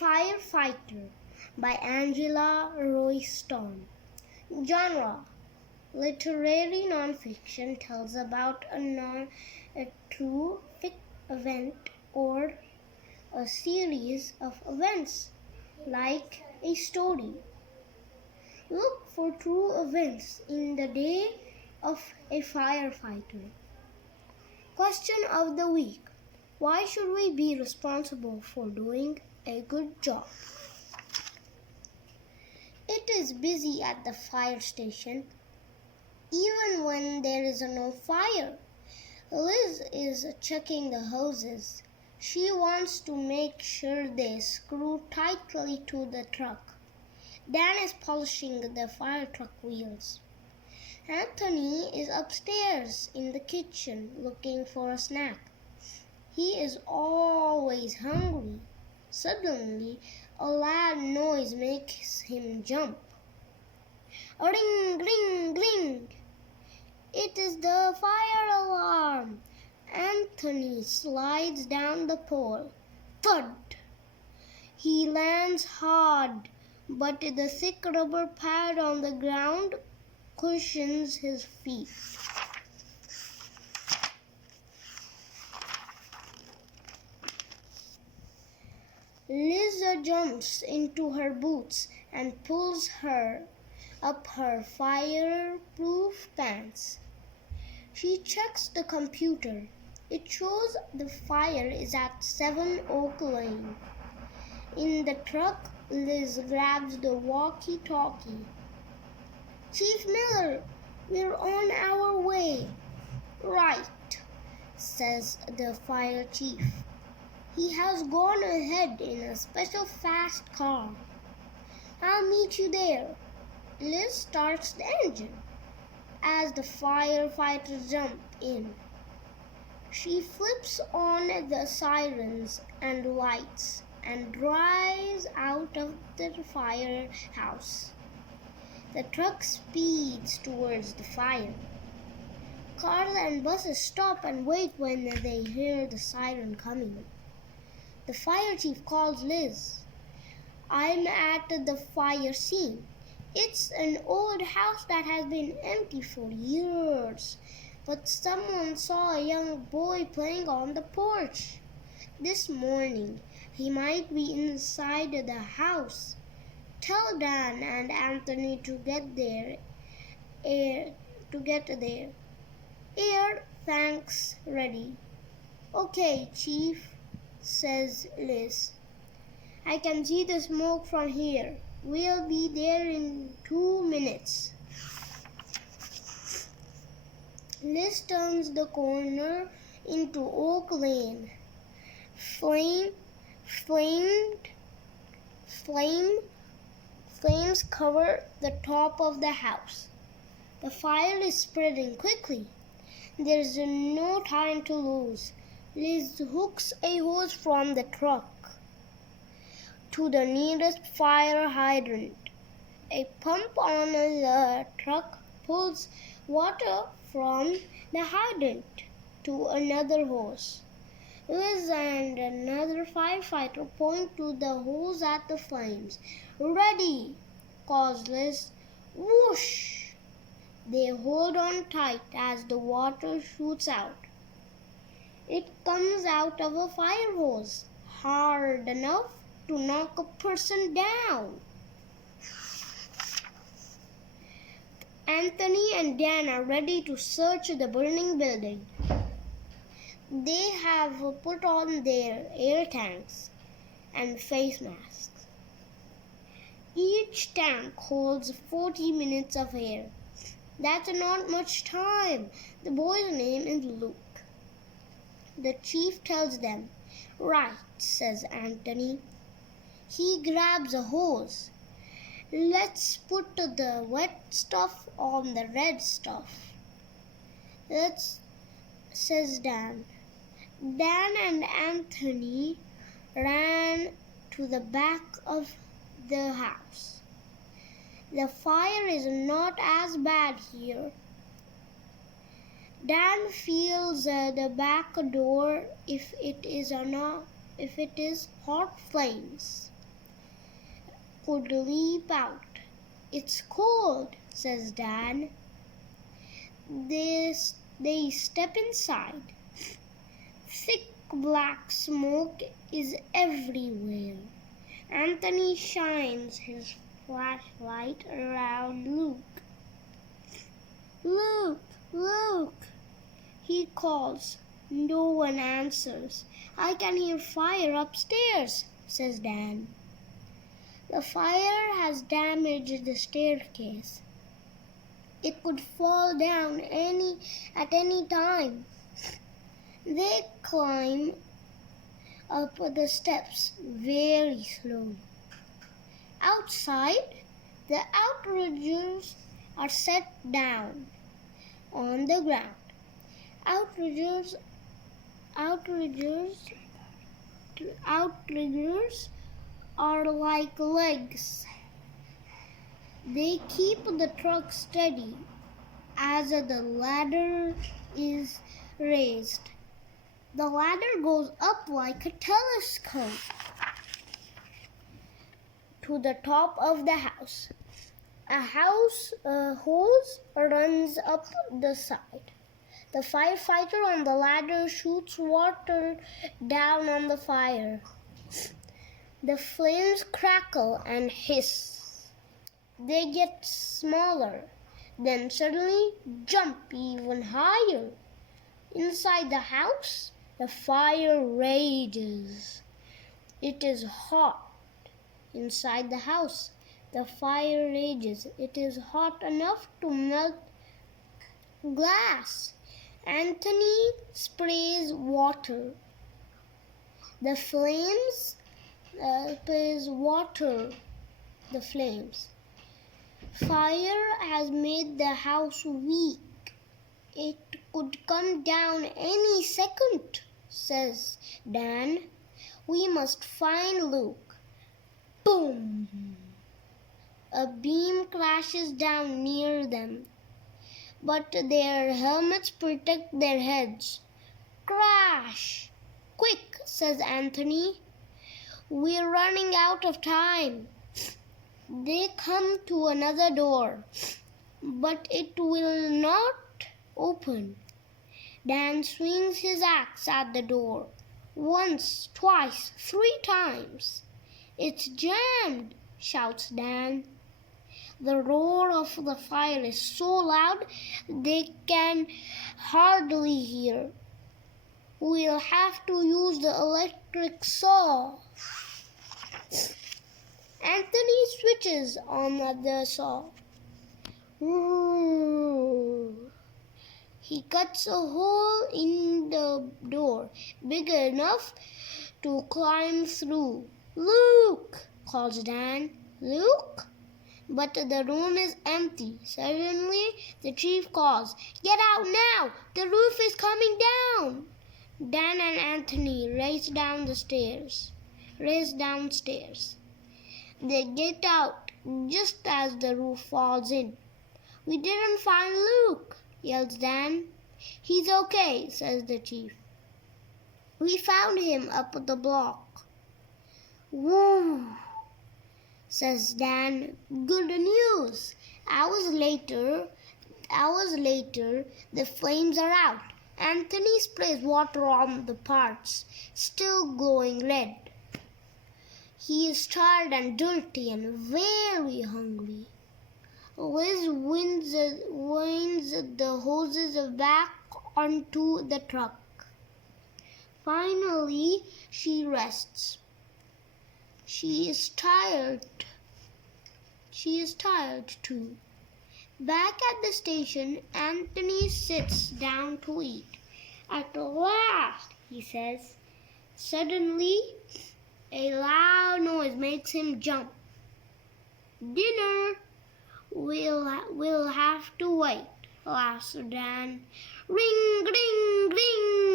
Firefighter by Angela Royston. Genre: literary nonfiction tells about a true event or a series of events, like a story. Look for true events in the day of a firefighter. Question of the week: why should we be responsible for doing a good job? It is busy at the fire station, even when there is no fire. Liz is checking the hoses. She wants to make sure they screw tightly to the truck. Dan is polishing the fire truck wheels. Anthony is upstairs in the kitchen looking for a snack. He is always hungry. Suddenly, a loud noise makes him jump. Ring, ring, ring! It is the fire alarm. Anthony slides down the pole. Thud! He lands hard, but the thick rubber pad on the ground cushions his feet. Liz jumps into her boots and pulls up her fireproof pants. She checks the computer. It shows the fire is at 7 Oak Lane. In the truck, Liz grabs the walkie-talkie. Chief Miller, we're on our way. Right, says the fire chief. He has gone ahead in a special fast car. I'll meet you there. Liz starts the engine as the firefighters jump in. She flips on the sirens and lights and drives out of the firehouse. The truck speeds towards the fire. Cars and buses stop and wait when they hear the siren coming. The fire chief calls Liz. I'm at the fire scene. It's an old house that has been empty for years, but someone saw a young boy playing on the porch this morning. He might be inside the house. Tell Dan and Anthony to get there. Air tanks ready. Okay, Chief, says Liz. I can see the smoke from here. We'll be there in 2 minutes. Liz turns the corner into Oak Lane. Flames cover the top of the house. The fire is spreading quickly. There's no time to lose. Liz hooks a hose from the truck to the nearest fire hydrant. A pump on the truck pulls water from the hydrant to another hose. Liz and another firefighter point to the hose at the flames. Ready, calls Liz. Whoosh! They hold on tight as the water shoots out. It comes out of a fire hose, hard enough to knock a person down. Anthony and Dan are ready to search the burning building. They have put on their air tanks and face masks. Each tank holds 40 minutes of air. That's not much time. The boy's name is Luke. The chief tells them. Right, says Anthony. He grabs a hose. Let's put the wet stuff on the red stuff. Says Dan. Dan and Anthony ran to the back of the house. The fire is not as bad here. Dan feels the back door. If it is not if it is hot flames could leap out. It's cold, says Dan. They step inside. Thick black smoke is everywhere. Anthony shines his flashlight around Luke. Luke, Luke, he calls. No one answers. I can hear fire upstairs, says Dan. The fire has damaged the staircase. It could fall down at any time. They climb up the steps very slowly. Outside, the outriggers are set down on the ground. Outriggers are like legs. They keep the truck steady as the ladder is raised. The ladder goes up like a telescope to the top of the house. A hose runs up the side. The firefighter on the ladder shoots water down on the fire. The flames crackle and hiss. They get smaller, then suddenly jump even higher. Inside the house, the fire rages. It is hot. Inside the house, the fire rages. It is hot enough to melt glass. Anthony sprays water. The flames sprays water. The flames. Fire has made the house weak. It could come down any second, says Dan. We must find Luke. Boom! A beam crashes down near them, but their helmets protect their heads. Crash! Quick, says Anthony. We're running out of time. They come to another door, but it will not open. Dan swings his axe at the door. Once, twice, 3 times. It's jammed, shouts Dan. The roar of the fire is so loud they can hardly hear. We'll have to use the electric saw. Anthony switches on the saw. He cuts a hole in the door, big enough to climb through. Luke, calls Dan. Luke? But the room is empty. Suddenly, the chief calls, Get out now! The roof is coming down! Dan and Anthony race downstairs. They get out just as the roof falls in. We didn't find Luke, yells Dan. He's okay, says the chief. We found him up the block. Woo, says Dan. Good news. Hours later, the flames are out. Anthony sprays water on the parts, still glowing red. He is tired and dirty and very hungry. Liz winds the hoses back onto the truck. Finally, she rests. She is tired too. Back at the station, Anthony sits down to eat. At last, he says. Suddenly, a loud noise makes him jump. Dinner! We'll have to wait, laughs Dan. Ring, ring, ring!